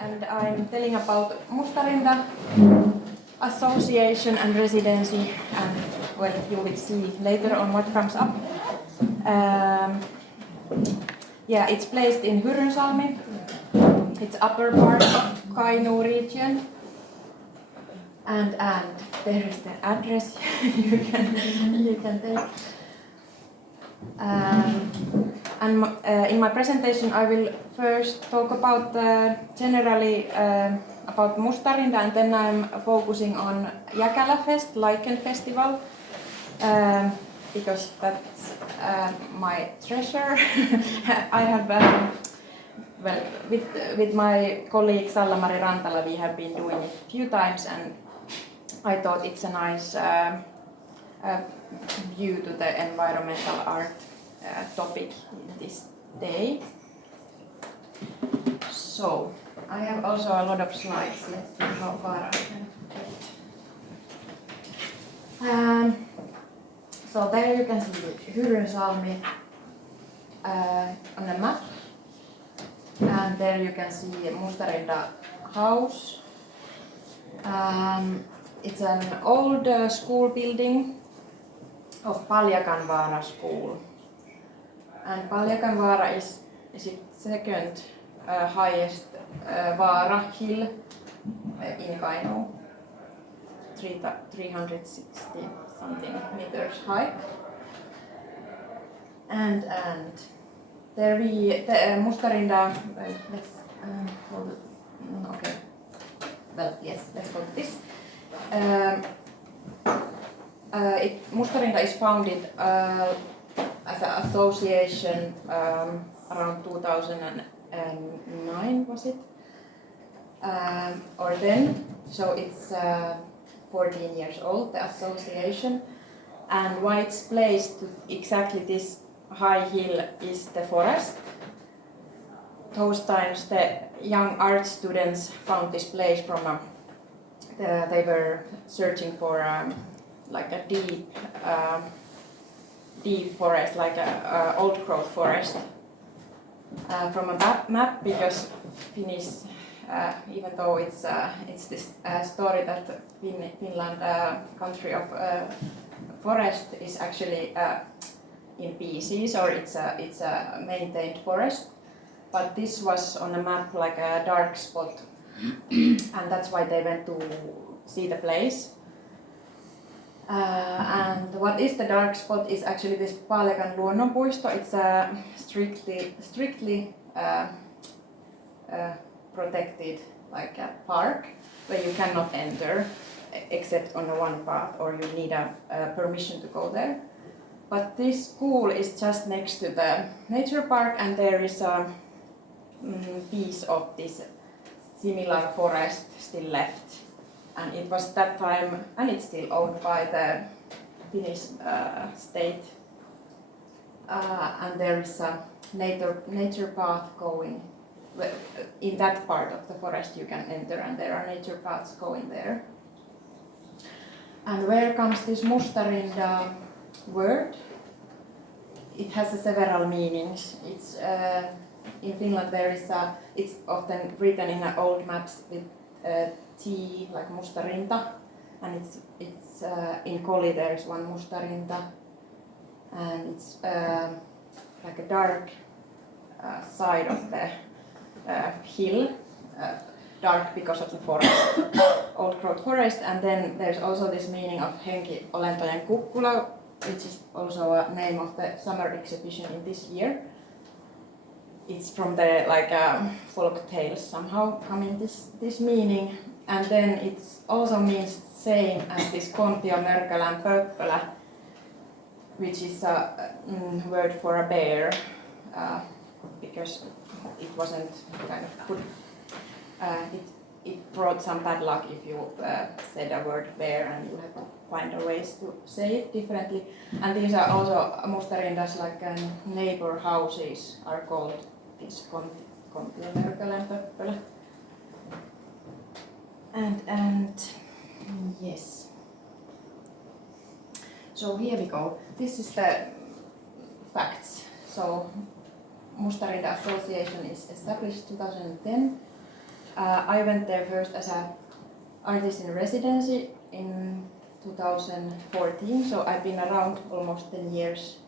and I'm telling about Mustarinda Association and Residency, and well, you will see later on what comes up. Yeah, it's placed in Hyrynsalmi. It's upper part of Kainuu region, and there is the address you can take. And in my presentation, I will first talk about generally about Mustarinda, and then I'm focusing on Jäkälä Fest, Lichen Festival, because that's my treasure. I have, well, with my colleague Salla-Mari Rantala, we have been doing it a few times, and I thought it's a nice view to the environmental art topic in this day. So, I have also a lot of slides. Let's see how far I can get. So there you can see Hyrynsalmi on the map, and there you can see Mustarinda house. It's an old school building of Paljakanvaara school, and Paljakanvaara is the second highest Vaara hill in Kainuu, 360 something meters high, and there Mustarinda. Let's hold it. Okay. Well, yes, let's hold this. Mustarinda is founded as an association around 2009, was it? Or then, so it's 14 years old, the association. And why it's placed to exactly this high hill is the forest. Those times the young art students found this place from they were searching for like a deep forest, like a old growth forest, from a map, because Finnish, even though it's this story that Finland, country of forest, is actually in pieces, or it's a maintained forest, but this was on a map like a dark spot, and that's why they went to see the place. And what is the dark spot is actually this Paljakan luonnonpuisto. It's a strictly protected, like a park, where you cannot enter except on one path, or you need a permission to go there. But this school is just next to the nature park, and there is a piece of this similar forest still left. And it was that time, and it's still owned by the Finnish state. And there is a nature path going. In that part of the forest you can enter, and there are nature paths going there. And where comes this Mustarinda word? It has several meanings. It's in Finland it's often written in old maps with T, like Mustarinta, and it's in Koli there is one Mustarinta, and it's like a dark side of the hill, dark because of the forest, old growth forest. And then there's also this meaning of henkiolentojen kukkula, which is also a name of the summer exhibition in this year. It's from the folk tales somehow coming this meaning. And then it also means same as this kontio, mörkälän, pöppölä, which is a word for a bear, because it wasn't kind of good. It brought some bad luck if you said a word bear, and you had to find a ways to say it differently. And these are also Mustarinda's neighbor houses are called this kontio, mörkälän, pöppölä. And yes. So here we go. This is the facts. So Mustarinda Association is established 2010, I went there first as an artist in residency in 2014, so I've been around almost 10 years.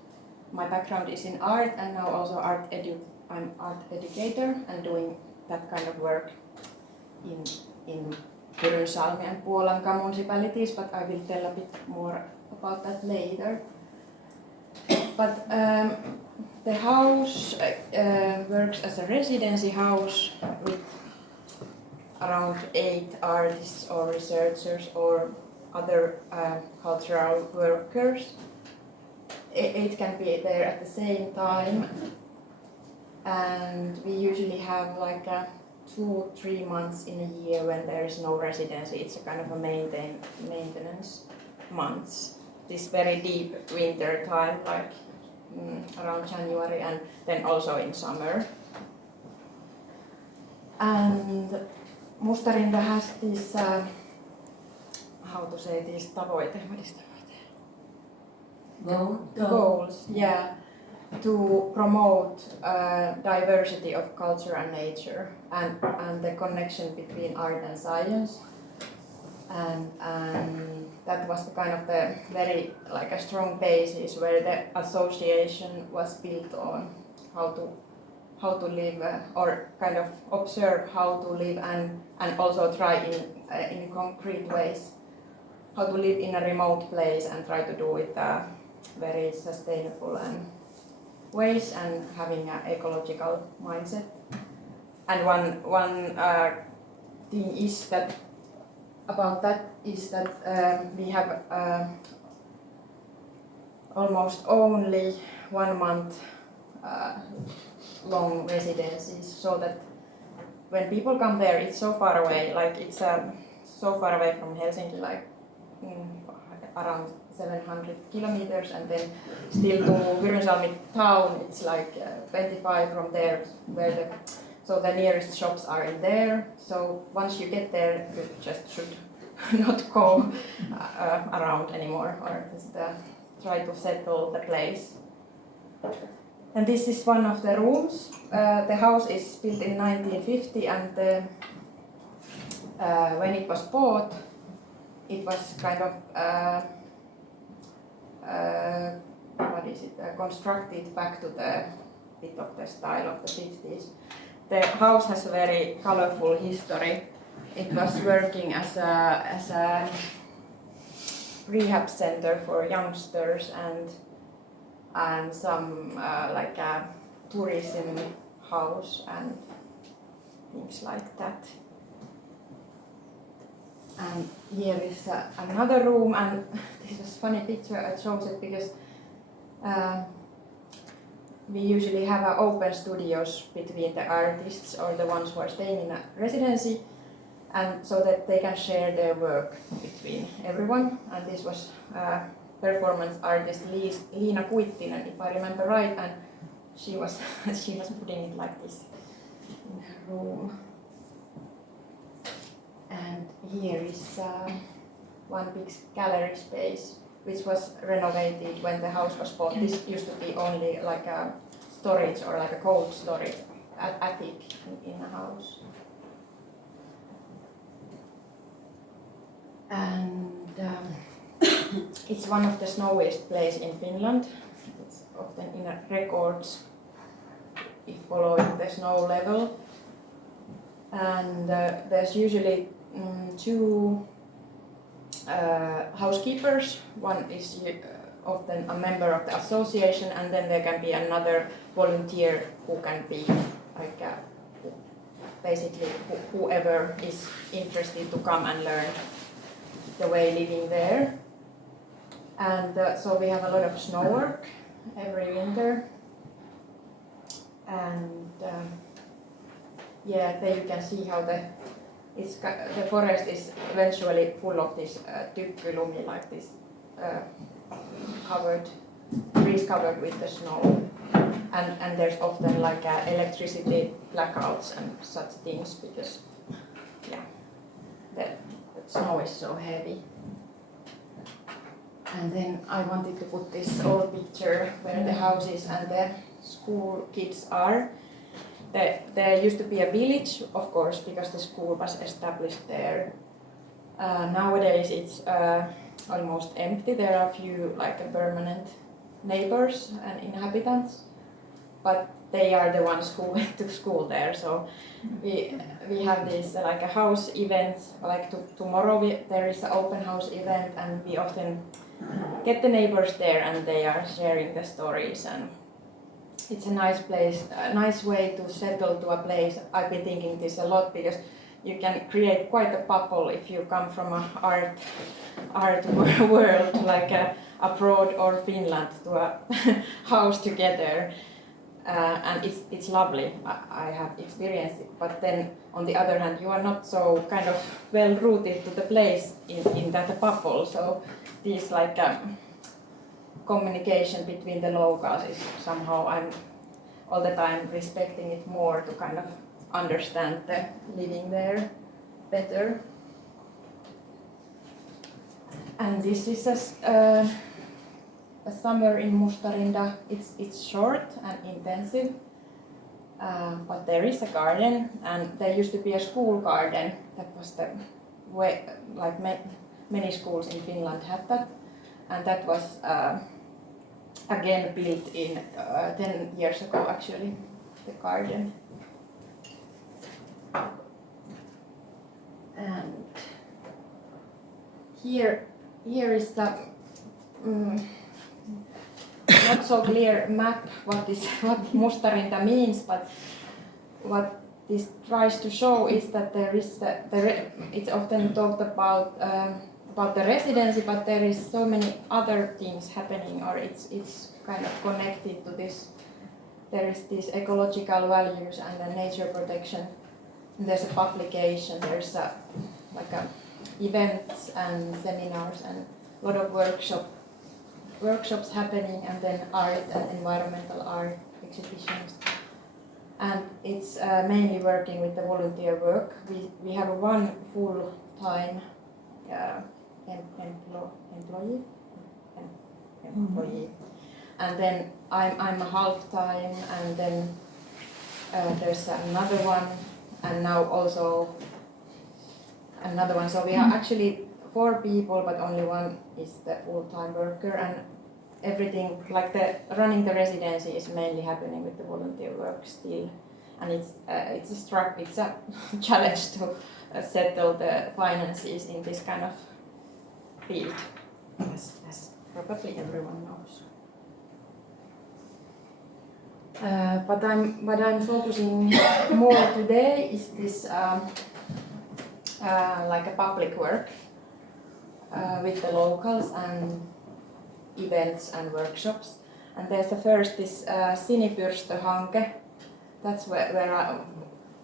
My background is in art and now also I'm art educator and doing that kind of work in Kyrönsalmi and Puolanka municipalities, but I will tell a bit more about that later. But the house works as a residency house with around 8 artists or researchers or other cultural workers. 8 can be there at the same time, and we usually have like 2-3 months in a year when there is no residency. It's a kind of a maintenance months. This very deep winter time, like around January, and then also in summer. And Mustarinda has this, how to say this, goals, yeah, to promote diversity of culture and nature and the connection between art and science. And that was the kind of the very like a strong basis where the association was built on how to live or kind of observe how to live and also try in concrete ways how to live in a remote place and try to do it very sustainable and ways and having an ecological mindset. And one thing is that about that is that we have almost only 1 month long residencies, so that when people come there, it's so far away, like it's so far away from Helsinki, like around 700 kilometers, and then still to Kyrönsalmi town, it's like 25 from there, so the nearest shops are in there. So once you get there, you just should not go around anymore, or just try to settle the place. And this is one of the rooms. The house is built in 1950, and when it was bought, it was kind of constructed back to the bit of the style of the 50s. The house has a very colorful history. It was working as a rehab center for youngsters and some like a tourism house and things like that. And here is another room, and this was a funny picture. I chose it because we usually have open studios between the artists or the ones who are staying in a residency, and so that they can share their work between everyone. And this was performance artist Liina Kuittinen, if I remember right, and she was putting it like this in her room. And here is one big gallery space, which was renovated when the house was bought. This used to be only like a storage or like a cold storage attic in a house. And it's one of the snowiest places in Finland. It's often in records if following the snow level. And there's usually 2 housekeepers. One is often a member of the association, and then there can be another volunteer who can be like basically whoever is interested to come and learn the way living there. And so we have a lot of snow work every winter. And yeah, there you can see how the forest is eventually full of this tykkylumi, like this trees covered with the snow. And there's often like electricity blackouts and such things because the snow is so heavy. And then I wanted to put this old picture where the houses and the school kids are. there used to be a village, of course, because the school was established there. Nowadays it's almost empty. There are a few like permanent neighbors and inhabitants, but they are the ones who went to school there. So we have these like a house events. Like tomorrow there is an open house event, and we often get the neighbors there, and they are sharing the stories. And it's a nice place, a nice way to settle to a place. I've been thinking this a lot because you can create quite a bubble if you come from an art world like abroad or Finland to a house together. And it's lovely. I have experienced it, but then on the other hand, you are not so kind of well rooted to the place in that bubble. So this like communication between the locals is somehow I'm all the time respecting it more to kind of understand the living there better. And this is a summer in Mustarinda. It's short and intensive, but there is a garden, and there used to be a school garden. That was the way, like many schools in Finland had that, and that was again built in 10 years ago actually, the garden. And here is the not so clear map what Mustarinda means, but what this tries to show is that there is it's often talked about the residency, but there is so many other things happening, or it's kind of connected to this. There is these ecological values and the nature protection. And there's a publication. There's events and seminars and a lot of workshops happening, and then art and environmental art exhibitions. And it's mainly working with the volunteer work. We have one full-time employee, and then I'm a half-time, and then there's another one, and now also another one. So we are actually 4 people, but only one is the full-time worker, and everything like running the residency is mainly happening with the volunteer work still, and it's a challenge to settle the finances in this kind of field, as probably everyone knows. But what I'm focusing more today is this like a public work with the locals and events and workshops. And there's the first this Sinipyrstö-hanke. That's where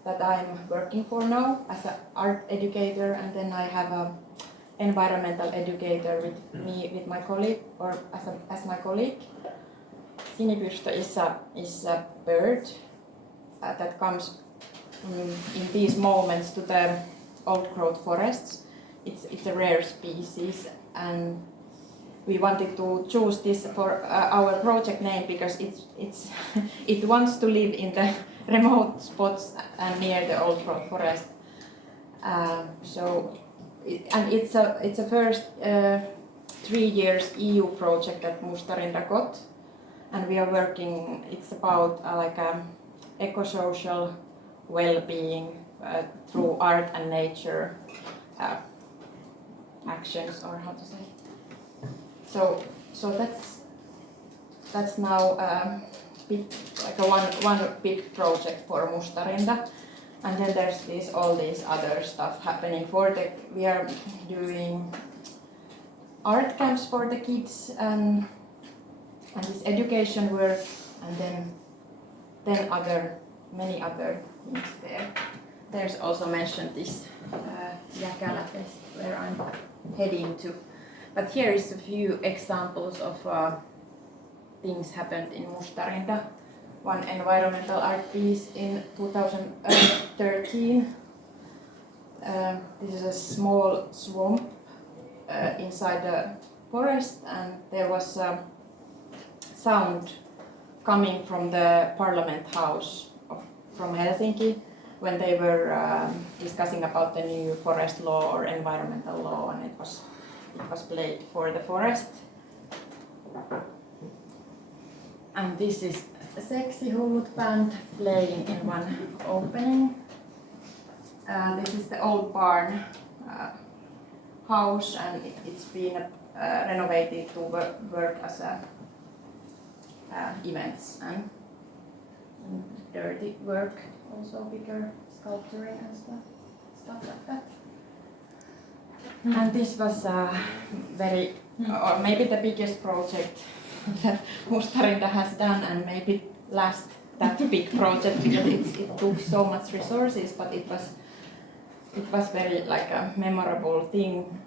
that I'm working for now as an art educator, and then I have a environmental educator with my colleague, or as my colleague. Sinipyrstö is a bird that comes in these moments to the old growth forests. It's a rare species, and we wanted to choose this for our project name because it wants to live in the remote spots and near the old growth forest. It's a first 3 years EU project that Mustarinda got, and we are working. It's about like eco-social well-being through art and nature actions, or how to say. So that's now one big project for Mustarinda, and then there's all these other stuff happening we are doing art camps for the kids and this education work, and then many other things there. There's also mentioned this Jäkälä Fest where I'm heading to. But here is a few examples of things happened in Mustarinda. One environmental art piece in 2013. This is a small swamp inside the forest, and there was sound coming from the Parliament House from Helsinki when they were discussing about the new forest law or environmental law, and it was played for the forest. And this is a sexy Hullut band playing in one opening. This is the old barn house, and it's been renovated to work as a events and dirty work, also bigger sculpturing and stuff like that. And this was very, or maybe the biggest project that Mustarinda has done, and maybe last that big project because it took so much resources, but it was very like a memorable thing.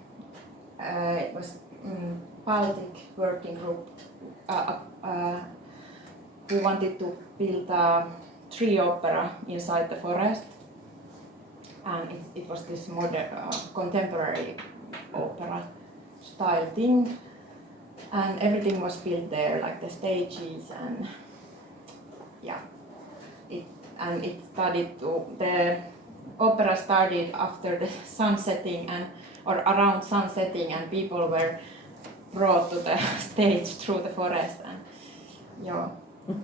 It was Baltic working group who wanted to build a tree opera inside the forest, and it was this modern contemporary opera style thing, and everything was built there, like the stages, and yeah, it started the opera started after the sun setting or around sun setting, and people were brought to the stage through the forest, and yeah. It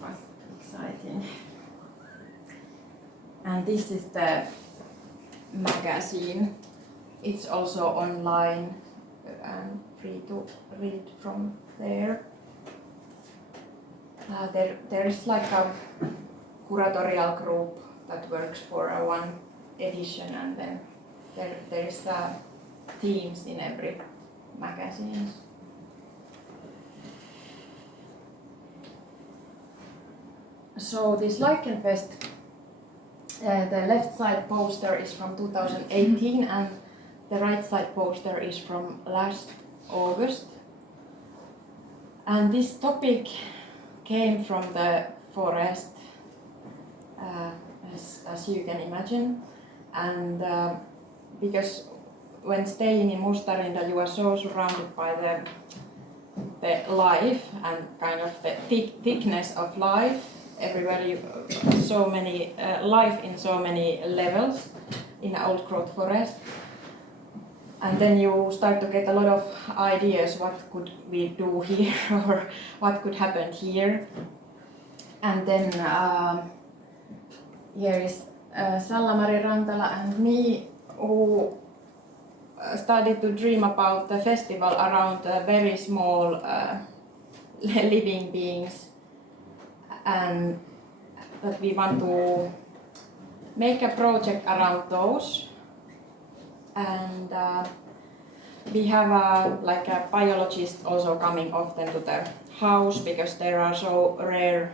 was exciting. And this is the magazine. It's also online and free to read from there. There is like a curatorial group that works for one edition, and then there is themes in every magazine. So this Fest, the left side poster is from 2018 and the right side poster is from last August. And this topic came from the forest, as you can imagine. And because when staying in Mustarinda, you are so surrounded by the life and kind of the thickness of life. Everywhere so many life in so many levels in an old growth forest, and then you start to get a lot of ideas what could we do here or what could happen here. And then here is Sallamari Rantala and me, who started to dream about the festival around very small living beings, and that we want to make a project around those. And we have like a biologist also coming often to the house because there are so rare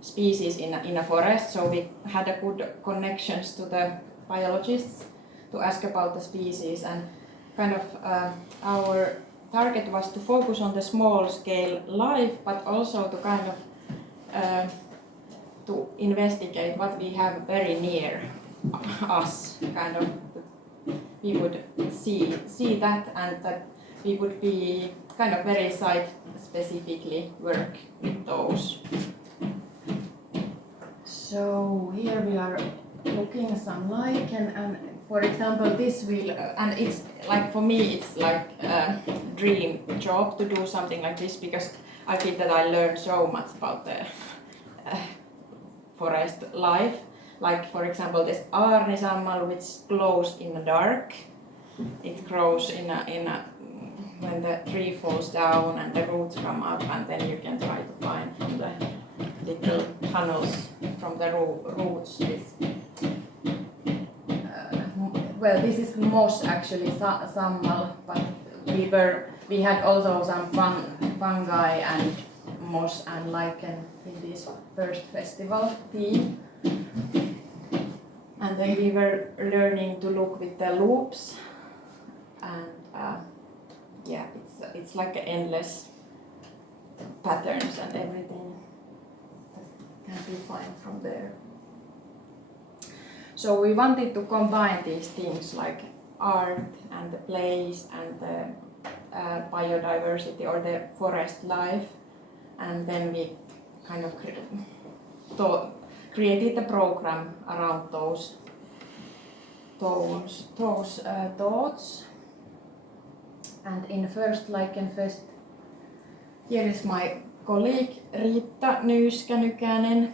species in a forest, so we had a good connections to the biologists to ask about the species, and kind of our target was to focus on the small scale life, but also to kind of to investigate what we have very near us, kind of we would see that, and that we would be kind of very site specifically work with those. So here we are looking at some lichen, and for example this will, and it's like for me it's like a dream job to do something like this, because I feel that I learned so much about the forest life. Like for example this aarnisammal, which glows in the dark. It grows in a when the tree falls down and the roots come up, and then you can try to find the little tunnels from the roots. Well, this is moss actually, sammal, but we had also some fungi and moss and lichen in this first festival theme. And then we were learning to look with the loops, and yeah, it's like endless patterns and everything that can be found from there. So we wanted to combine these things like art and the place and the biodiversity or the forest life, and then we kind of created the program around those thoughts. And in the first Lichen Fest, here is my colleague Riitta Nyyskä-Nykänen,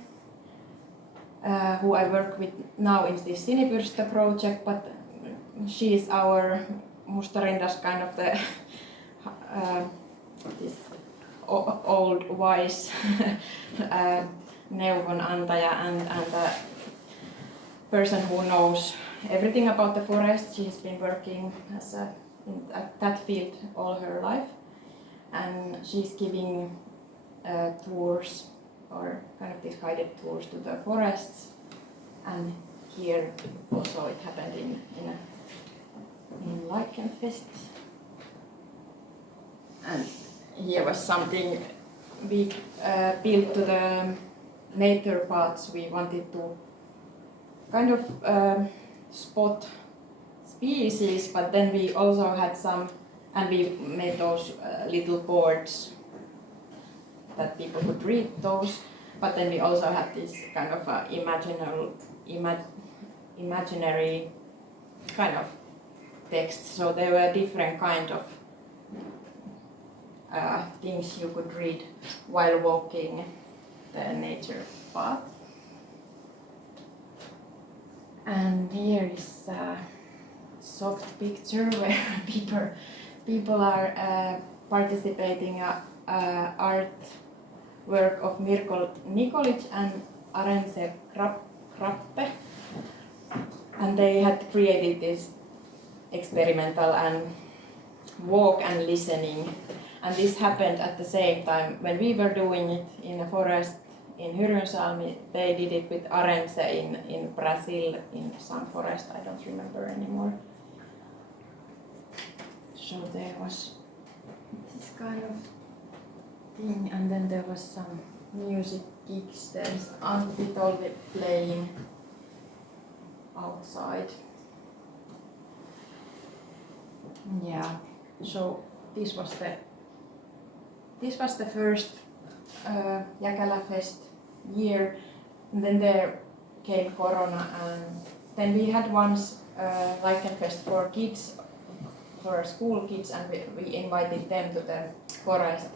who I work with now in this Sinipyrstö project, but she is our Mustarinda's kind of the this old wise neuvonantaja and the person who knows everything about the forest. She's been working in that field all her life, and she's giving tours or kind of these guided tours to the forests. And here also it happened in Lichen Fest. And here was something we built to the nature paths. We wanted to kind of spot species, but then we also had some, and we made those little boards that people could read those. But then we also had this kind of imaginary kind of text. So there were different kind of things you could read while walking the nature path. And here is a soft picture where people are participating art work of Mirko Nikolic and Arendse Krappe, and they had created this experimental and walk and listening, and this happened at the same time when we were doing it in a forest in Hyrynsalmi. They did it with Arendse in Brazil in some forest, I don't remember anymore. So there was this kind of thing, and then there was some music gigs. There's Antti Tolvi playing outside. Yeah, so this was the first Jäkälä Fest year, and then there came Corona, and then we had once Lichen Fest for kids, for school kids, and we invited them to the forest.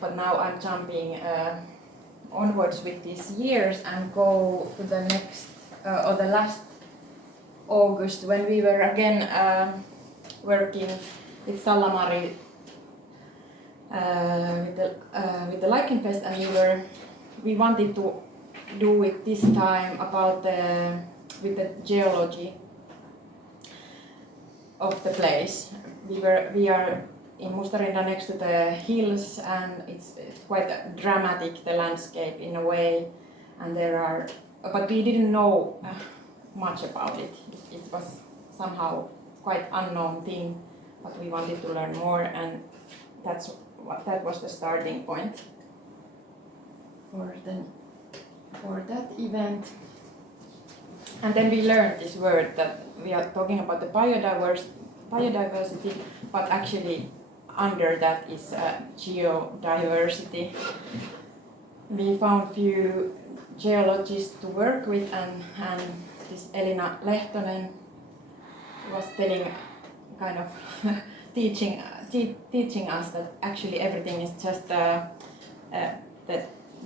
But now I'm jumping onwards with these years and go to the next or the last August, when we were again working with Sallamari with the Lichen Fest, and we wanted to do it this time about with the geology of the place. We are in Mustarinda next to the hills, and it's quite dramatic, the landscape in a way, and but we didn't know much about it. It was somehow quite unknown thing, but we wanted to learn more, and that was the starting point for that event. And then we learned this word that we are talking about the biodiversity, but actually under that is geodiversity. We found few geologists to work with, and this Elina Lehtonen was telling, kind of teaching us that actually everything is just the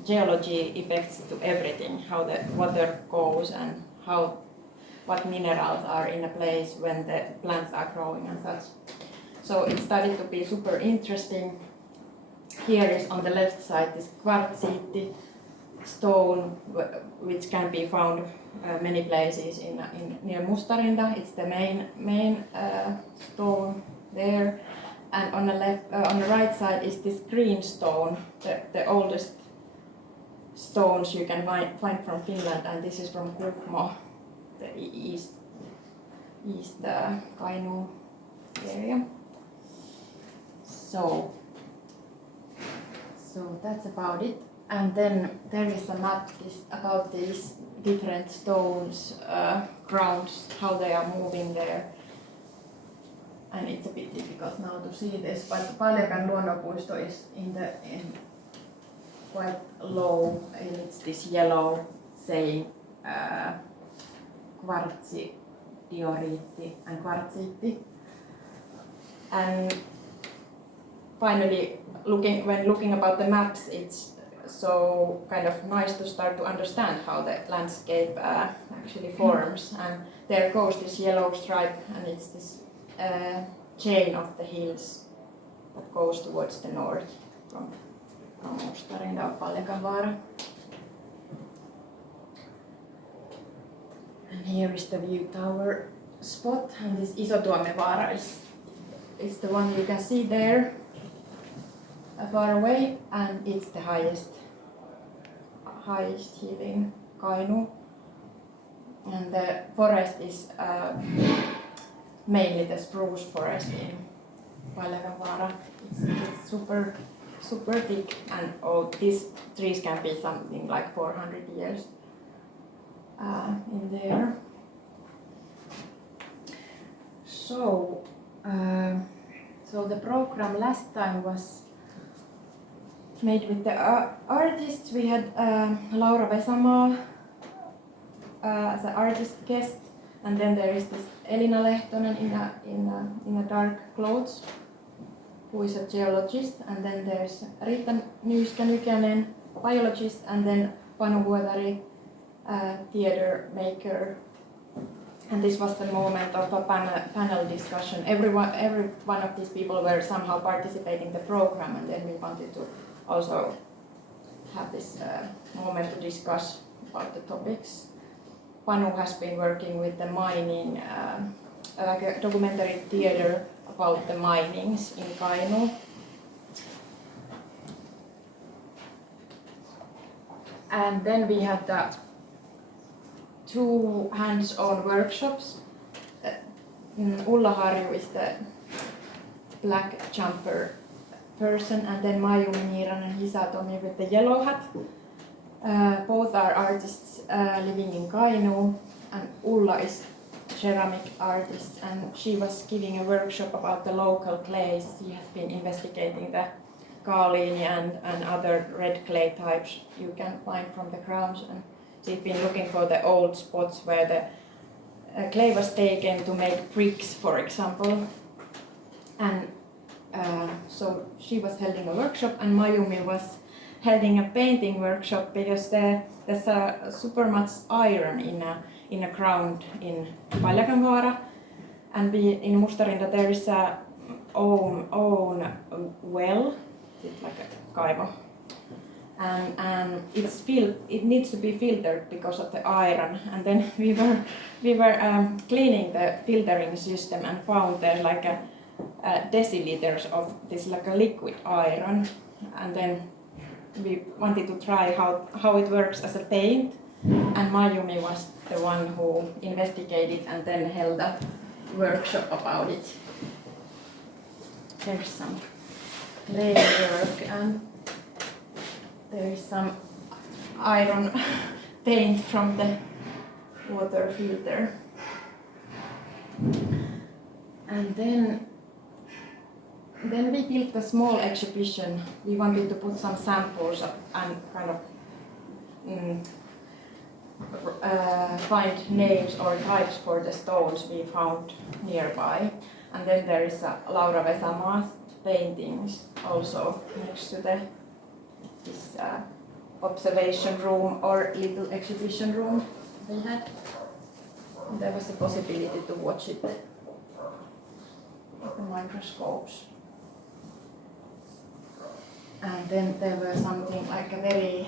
geology effects to everything, how the water goes and what minerals are in a place when the plants are growing and such. So it started to be super interesting. Here is on the left side this quartzite stone, which can be found many places in near Mustarinda. It's the main stone there, and on the right side is this green stone, the oldest stones you can find from Finland, and this is from Kuhmo, the east Kainuu area. So that's about it. And then there is a map about these different stones, grounds, how they are moving there. And it's a bit difficult now to see this, but Paljakan luonnonpuisto is quite low, and it's this yellow saying kvartsi, dioriitti and kvartsiitti. And finally, when looking about the maps, it's so kind of nice to start to understand how the landscape actually forms. And there goes this yellow stripe, and it's this chain of the hills that goes towards the north from Mustarinda or Paljakanvaara. And here is the view tower spot, and this Isotuomivaara is the one you can see there far away, and it's the highest hill in Kainuu. And the forest is mainly the spruce forest in Paljakanvaara. It's super thick, and all these trees can be something like 400 years in there. So the program last time was made with the artists. We had Laura Vesamaa as an artist guest, and then there is this Elina Lehtonen in a dark clothes, who is a geologist, and then there's Riitta Nyyskä-Nykänen, biologist, and then Panu Vuotari, theater maker. And this was the moment of a panel discussion. Every one of these people were somehow participating in the program, and then we wanted to also have this moment to discuss about the topics. Panu has been working with the mining, like a documentary theater about the minings in Kainuu. And then we had the 2 hands-on workshops. Ulla Harju is the black jumper person, and then Mayumi Niiranen Hisatomi with the yellow hat. Both are artists living in Kainuu, and Ulla is ceramic artist, and she was giving a workshop about the local clays. She has been investigating the kaolini and other red clay types you can find from the grounds, and she's been looking for the old spots where the clay was taken to make bricks, for example. And so she was holding a workshop, and Mayumi was holding a painting workshop, because there's super much iron in a ground in Paljakanvaara, and in Mustarinda there is a own well, it's like a kaivo, and it needs to be filtered because of the iron. And then we were cleaning the filtering system and found there like a deciliters of this like a liquid iron, and then we wanted to try how it works as a paint, and Mayumi was the one who investigated and then held a workshop about it. There's some clay work, and there is some iron paint from the water filter. And then we built a small exhibition. We wanted to put some samples and kind of find names or types for the stones we found nearby. And then there is Laura Vesamaa's paintings also next to this observation room or little exhibition room we had. And there was a possibility to watch it with the microscopes. And then there were something like a very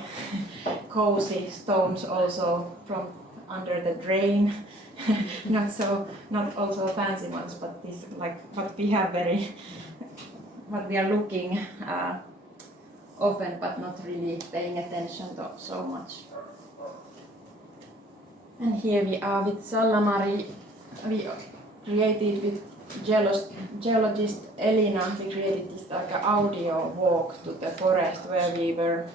cozy stones also from under the drain. not also fancy ones, but this like what we have what we are looking often, but not really paying attention to so much. And here we are with Sallamari. We created with geologist Elina, we created this like an audio walk to the forest where we were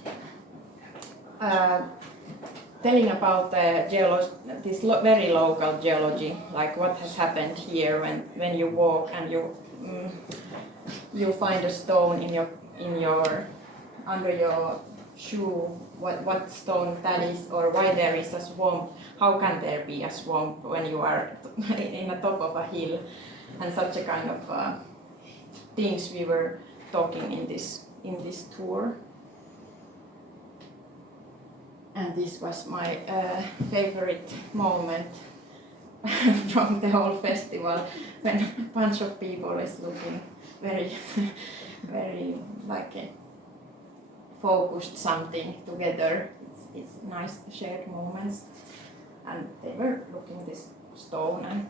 telling about this very local geology, like what has happened here when you walk and you find a stone under your sure what stone that is or why there is a swamp. How can there be a swamp when you are in the top of a hill? And such a kind of things we were talking in this tour. And this was my favorite moment from the whole festival, when a bunch of people is looking very, very like a focused something together. It's nice shared moments, and they were looking this stone and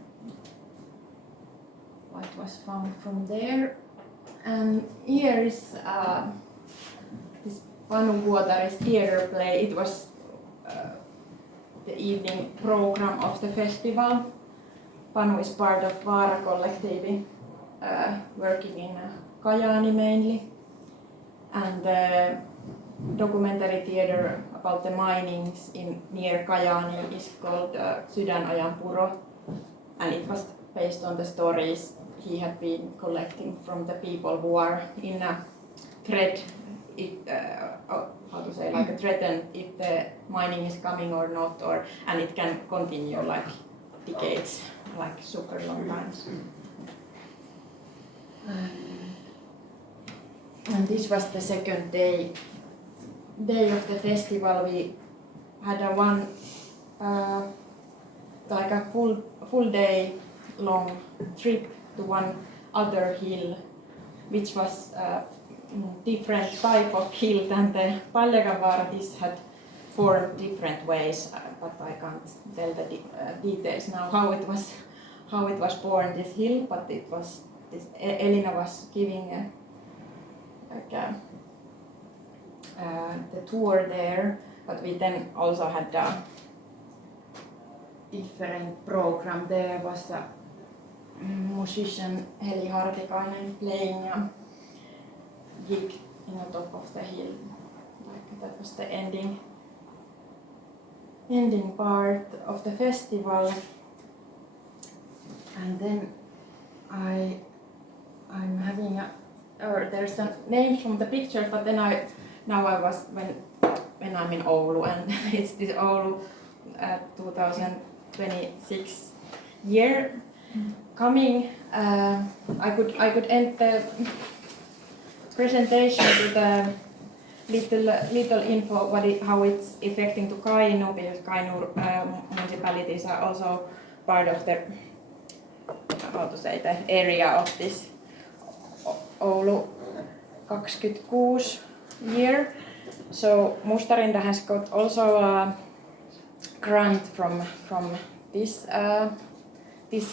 what was found from there. And here is this Panu Vuotari's theater play. It was the evening program of the festival. Panu is part of Vaara Collective, working in Kajaani mainly, and the documentary theater about the minings near Kajaani is called Sydänajan Puro, and it was based on the stories he had been collecting from the people who are in a threat, like a threatened if the mining is coming or not, and it can continue like decades, like super long times. And this was the second day of the festival. We had like a full day long trip to one other hill, which was a different type of hill than the Palleganvaara. This had formed different ways, but I can't tell the details now how it was born, this hill. But it was this. Elina was giving the tour there, but we then also had a different program. There was a musician Heli Hartikainen playing a gig in the top of the hill. Like that was the ending part of the festival. And then I'm having there's some names from the picture, but then I was when I'm in Oulu, and it's this Oulu 2026 year coming. I could end the presentation with a little info how it's affecting to Kainuu, because Kainuu municipalities are also part of the the area of this Oulu 26 year. So Mustarinda has got also a grant from this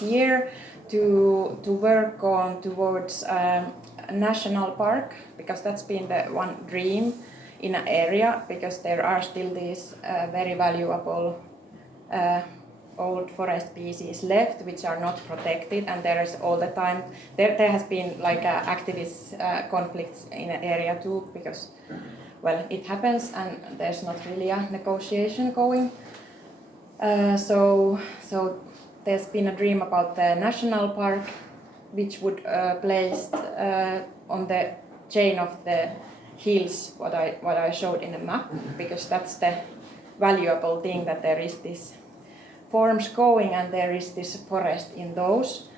year to work on towards a national park, because that's been the one dream in an area, because there are still these very valuable old forest species left which are not protected, and there is all the time there has been like activist conflicts in an area too, because well, it happens and there's not really a negotiation going. So there's been a dream about the national park, which would placed on the chain of the hills, what I showed in the map, because that's the valuable thing, that there is this forms going and there is this forest in those.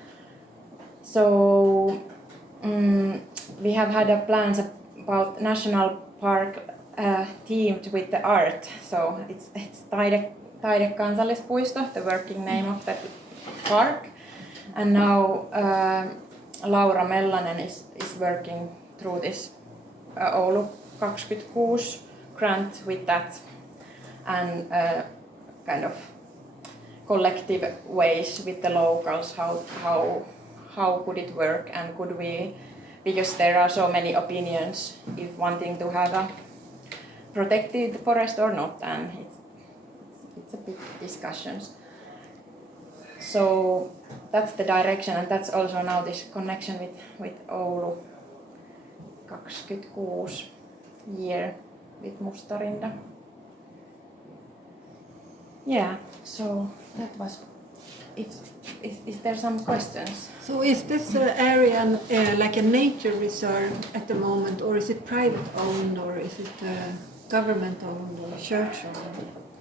So we have had a plans about national park themed with the art. So it's Taide Kansallispuisto, the working name of the park. And now Laura Mellanen is working through this Oulu 26 grant with that, and kind of collective ways with the locals, how could it work, and could we, because there are so many opinions if wanting to have a protected forest or not, and it's a big discussions. So that's the direction, and that's also now this connection with Oulu 26 year with Mustarinda. Yeah, so that was. Is there some questions? So is this area like a nature reserve at the moment, or is it private owned, or is it? government-owned church?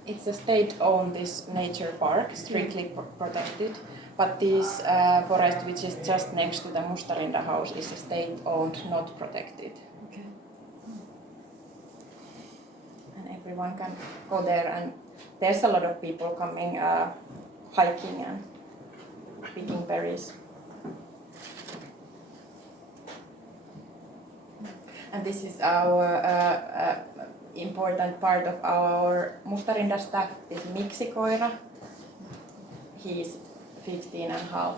It's a state-owned this nature park, strictly protected. But this forest, which is just next to the Mustarinda house, is a state-owned, not protected. Okay. And everyone can go there, and there's a lot of people coming hiking and picking berries. And this is our important part of our Mustarinda staff, this Miksi-koira. He is 15 and a half.